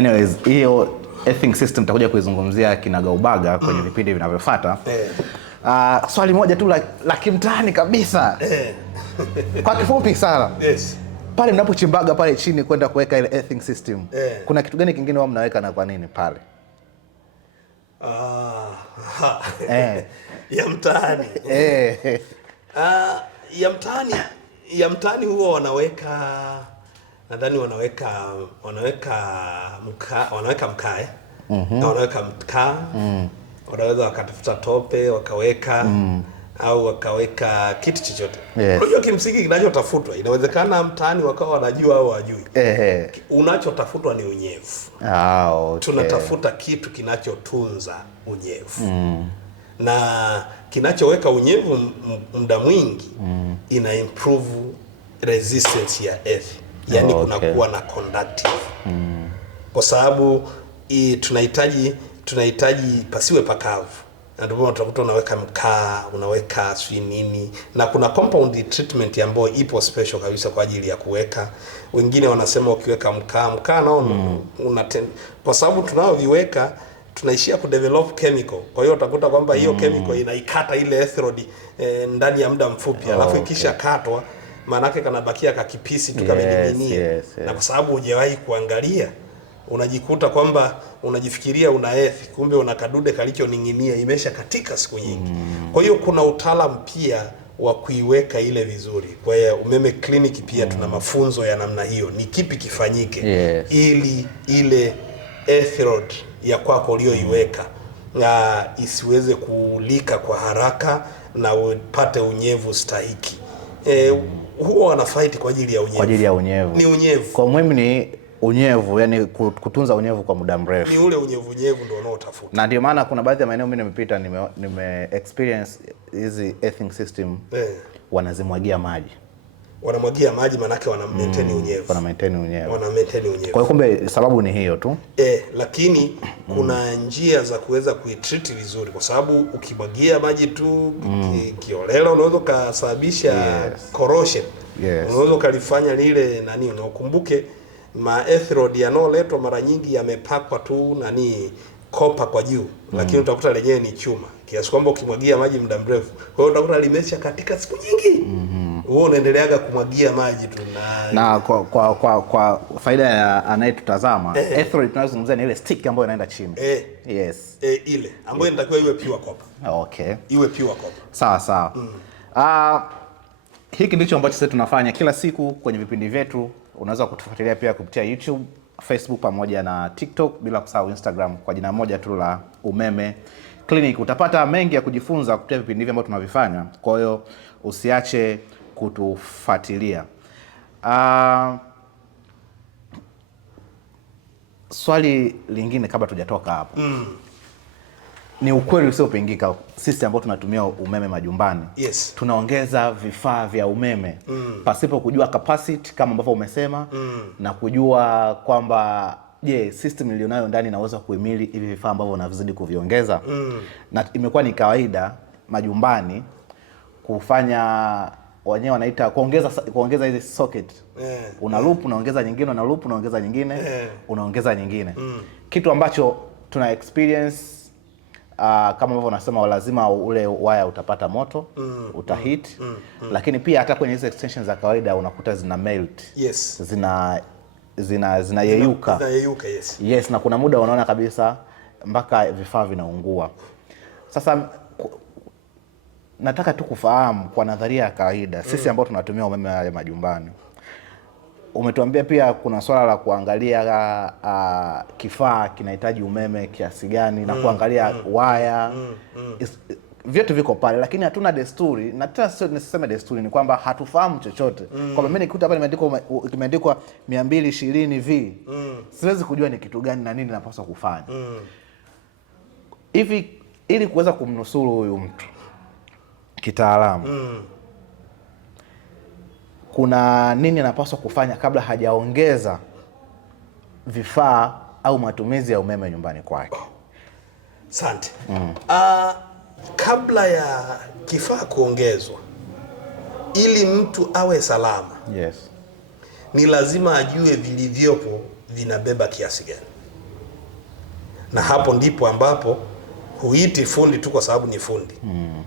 Anyways, hiyo earthing system tutakuja kuizungumzia kinagaubaga kwenye vipindi vinavyofuata. Swali moja tu la kimtaani kabisa. Kwa kifupi sana. Yes. Pale mnapochimbaga pale chini kwenda kuweka ile earthing system. Kuna kitu gani kingine wao mnaweka na kwa nini pale? Ya mtaani. Ya mtaani huwa wanaweka, nadhani wanaweka mkaa. Na wanaweka mkaa. Wanaweza wakatafuta tope wakaweka au wakaweka kitu chochote. Unajua kimsingi kinachotafutwa, inawezekana mtaani wakawa wanajua au hawajui. Unachotafutwa ni unyevu. Okay. Tunatafuta kitu kinachotunza unyevu. Na kinachoweka unyevu muda mwingi ina improve resistance ya earth. Yaani kunakuwa na conductive. Kwa sababu tunahitaji pasiwe pakavu. Na ndio maana utakuta unaweka mkaa, unaweka nini, na kuna compound treatment ambayo ipo special kabisa kwa ajili ya kuweka. Wengine wanasema ukiweka mkaa nao kwa sababu tunaoviweka tunaishia kudevelop chemical. Kwa hiyo utakuta kwamba hiyo chemical inaikata ile earth ndani ya muda mfupi. Alafu ikisha katwa maana yake kanabakia kakipisi tu kamening'inia. Na kwa sababu hujawahi kuangalia, unajikuta kwamba unajifikiria una earth, kumbe una kadude kalichoning'inia imesha katika siku nyingi. Kwa hiyo kuna utaalamu pia wa kuiweka ile vizuri. Kwa hiyo umeme clinic pia tuna mafunzo ya namna hiyo, ni kipi kifanyike ili ile earth rod ya kwako ulioiweka isiweze kulika kwa haraka na upate unyevu stahiki. Huwa wana fight kwa ajili ya unyevu. Kwa ajili ya unyevu. Ni unyevu. Kwa muhimu ni unyevu, yani kutunza unyevu kwa muda mrefu. Ni ule unyevu ndio unaotafuta. Na ndio maana kuna baadhi ya maeneo mimi nimepita nime experience hizi earthing system. Wanazimwagia maji. Wanamwagia maji manake wana maintain unyevu. Wana maintain unyevu. Kwa hiyo kumbe sababu ni hiyo tu. Lakini kuna njia za kuweza kuitreat vizuri, kwa sababu ukimwagia maji tu kiolela unaweza kusababisha corrosion. Unaweza kulifanya lile na ukumbuke earth rod yanayoletwa mara nyingi yamepakwa tu kopa kwa juu, lakini utakuta lenyewe ni chuma kiasi kwamba ukimwagia maji muda mrefu, kwa hiyo utakuta limesha katika siku nyingi. Wewe unaendeleaga kumwagia maji tu na kwa faida ya anayetutazama, earth rod tunazungumzia ni ile stick ambayo inaenda chini. Ile ambayo inatakiwa iwe pure copper. Okay. Iwe pure copper. Sawa. Hiki ndicho ambacho sisi tunafanya kila siku kwenye vipindi vyetu. Unaweza kutufuatilia pia kupitia YouTube, Facebook pamoja na TikTok, bila kusahau Instagram kwa jina moja tu la Umeme Clinic. Utapata mengi ya kujifunza kupitia vipindi hivi ambavyo tunavifanya. Kwa hiyo usiache kutufuatilia. Swali lingine kabla tujatoka hapo. Ni ukweli usiopingika, sisi ambao tunatumia umeme majumbani, tunaongeza vifaa vya umeme pasipo kujua capacity kama ambavyo umesema, na kujua kwamba system ilionayo ndani inaweza kuhimili hivi vifaa ambavyo unavizidi kuviongeza. Na imekuwa ni kawaida majumbani kufanya, wenyewe wanaita kuongeza hizi socket. Una loop unaongeza nyingine, una loop unaongeza nyingine, unaongeza nyingine. Kitu ambacho tuna experience kama ambavyo unasema lazima ule wire utapata moto, utahit. Lakini pia hata kwenye hizo extensions za kawaida unakuta zina melt. Zina yeyuka. Na kuna muda unaona kabisa mpaka vifaa vinaungua. Sasa nataka tu kufahamu kwa nadharia ya kawaida, sisi ambao tunatumia umeme wale majumbani, umetuambia pia kuna swala la kuangalia kifaa kinahitaji umeme kiasi gani, na kuangalia waya. Vyote viko pale, lakini hatuna desturi, na tena sio niseme desturi, ni kwamba hatufahamu chochote. Kwa mimi nikikuta hapa imeandikwa 220V, siwezi kujua ni kitu gani na nini napaswa kufanya. Hivi ili kuweza kumnusuru huyu mtu kitaalamu, kuna nini anapaswa kufanya kabla hajaongeza vifaa au matumizi ya umeme nyumbani kwake? Asante. Kabla ya kifaa kuongezwa, ili mtu awe salama, Yes. ni lazima ajue vilivyopo vinabeba kiasi gani. na hapo ndipo ambapo huiti fundi tu kwa sababu ni fundi.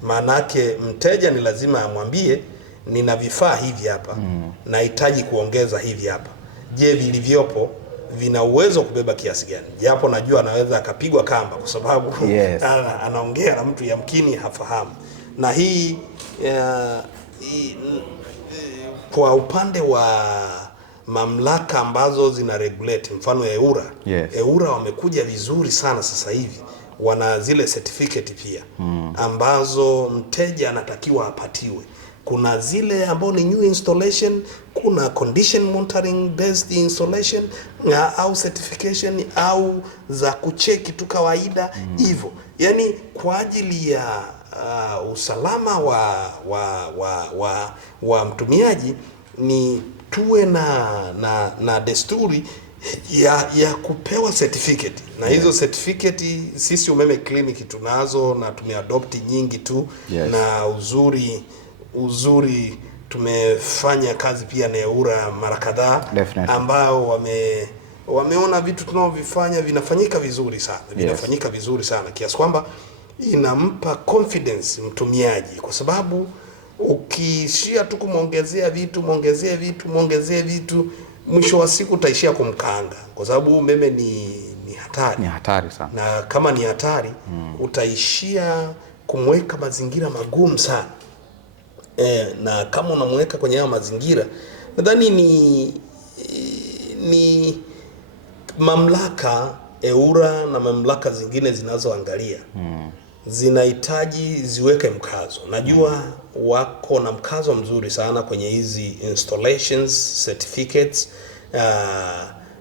Maanake mteja ni lazima amwambie nina vifaa hivi hapa, nahitaji kuongeza hivi hapa. Je, vilivyopo vina uwezo kubeba kiasi gani? Japo najua anaweza akapigwa kamba kwa sababu anaongea na mtu yamkini hafahamu. Na hii kwa upande wa mamlaka ambazo zina regulate, mfano EWURA. EWURA wamekuja vizuri sana sasa hivi, wana zile certificate pia ambazo mteja anatakiwa apatiwe. Kuna zile ambao ni new installation, kuna condition monitoring based installation au certification au za kucheki tu kawaida hivyo. Yani kwa ajili ya usalama wa mtumiaji ni tuwe na desturi ya kupewa certificate. Na hizo certificate sisi Umeme Clinic tunazo na tumeadopt nyingi tu. Na uzuri tumefanya kazi pia na EWURA mara kadhaa, ambao wameona vitu tunaovifanya vinafanyika vizuri sana, kiasi kwamba inampa confidence mtumiaji, kwa sababu ukishia tu kumwongezea vitu, mwisho wa siku utaishia kumkanga, kwa sababu umeme ni hatari sana. Na kama ni hatari utaishia kumweka mazingira magumu sana. Na kama unamweka kwenye hayo mazingira, nadhani ni mamlaka EWURA na mamlaka zingine zinazoangalia zinahitaji ziweke mkazo. Najua wako na mkazo mzuri sana kwenye hizi installations certificates.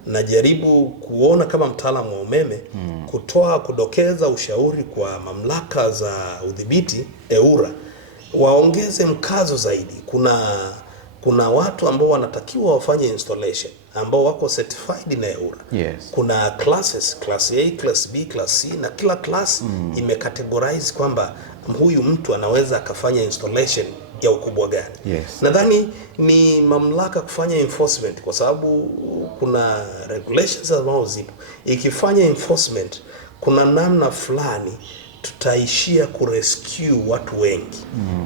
Najaribu kuona kama mtaalamu wa umeme kudokeza ushauri kwa mamlaka za udhibiti EWURA waongeze mkazo zaidi. Kuna watu ambao wanatakiwa wafanye installation ambao wako certified na EWURA. Kuna classes, class A, class B, class C, na kila class imecategorize kwamba huyu mtu anaweza akafanya installation ya ukubwa gani. Nadhani ni mamlaka kufanya enforcement, kwa sababu kuna regulations ambazo zipo. Ikifanya enforcement, kuna namna fulani tutaishia kurescue watu wengi.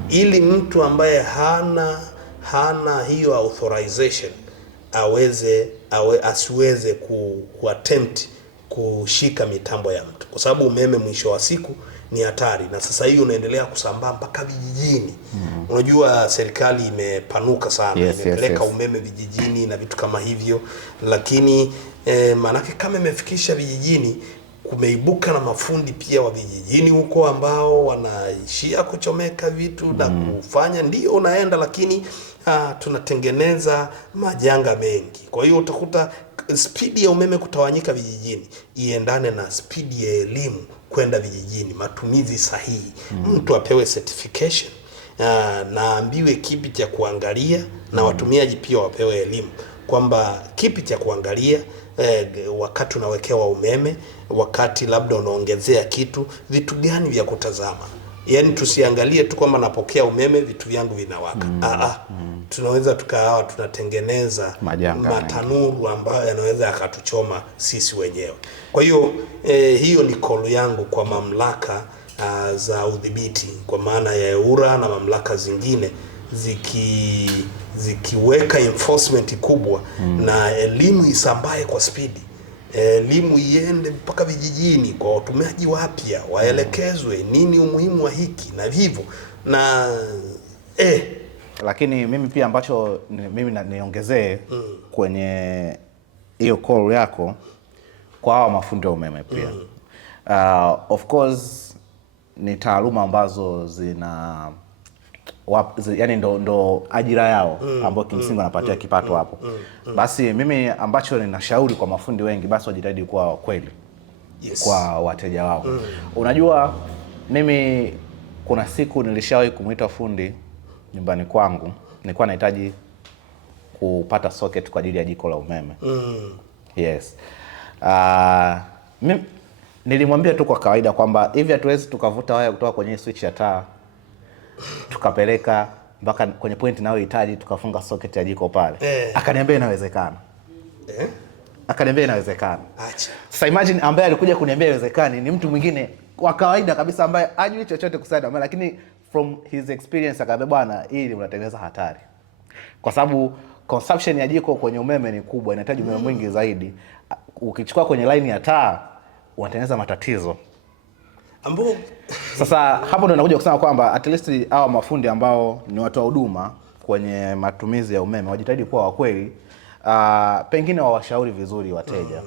Ili mtu ambaye hana hiyo authorization asiweze kuattempt kushika mitambo ya mtu, kwa sababu umeme mwisho wa siku ni hatari, na sasa hivi unaendelea kusambaa mpaka vijijini. Unajua serikali imepanuka sana, imepeleka umeme vijijini na vitu kama hivyo, lakini maanake kama imefikisha vijijini, kumeibuka na mafundi pia wa vijijini huko ambao wanaishia kuchomeka vitu na kufanya, ndio unaenda, lakini tunatengeneza majanga mengi. Kwa hiyo utakuta spidi ya umeme kutawanyika vijijini iendane na spidi ya elimu kwenda vijijini, matumizi sahihi. Mtu apewe certification na ambiwe kipi cha kuangalia, na watumiaji pia wapewe elimu kwamba kipi cha kuangalia wakati unawekewa umeme, wakati labda unaongezea vitu gani vya kutazama. Yani tusiangalie tu kwamba napokea umeme vitu vyangu vinawaka. Tunaweza tukawa tunatengeneza matanuru ambayo yanaweza yakatuchoma sisi wenyewe. Kwa hiyo hiyo ni call yangu kwa mamlaka za udhibiti, kwa maana ya EWURA na mamlaka zingine, zikiweka enforcement kubwa na elimu isambae kwa spidi. Elimu iende mpaka vijijini kwa watumiaji wapya, waelekezwe nini umuhimu wa hiki na hivyo na Lakini mimi pia ambacho mimi niongezee kwenye hiyo call yako kwa hawa mafundi wa umeme pia. Of course ni taaluma ambazo yani ndo ajira yao ambayo kimsingi wanapatia kipato hapo. Basi mimi ambacho ninashauri kwa mafundi wengi, basi wajitahidi kuwa kweli kwa wateja wao. Unajua mimi kuna siku nilishawahi kumuita fundi nyumbani kwangu, nilikuwa nahitaji kupata socket kwa ajili ya jiko la umeme. Nilimwambia tu kwa kawaida kwamba hivi hatuwezi tukavuta waya kutoka kwenye switch ya taa tukapeleka mpaka kwenye point nayohitaji tukafunga socket ya jiko pale. Akaniambia inawezekana. Akaniambia inawezekana. Sasa imagine ambaye alikuja kuniambia haiwezekani ni mtu mwingine wa kawaida kabisa ambaye hajui chochote kuhusiana na, lakini from his experience akaambia bwana, hili unatengeneza hatari. Kwa sababu consumption ya jiko kwenye umeme ni kubwa, inahitaji umeme mwingi zaidi. Ukichukua kwenye line ya taa unatengeneza matatizo. Sasa hapo ndo nakuja kusema kwamba at least hawa mafundi ambao ni watu wa huduma kwenye matumizi ya umeme wajitahidi kuwa wa kweli, pengine wawashauri vizuri wateja.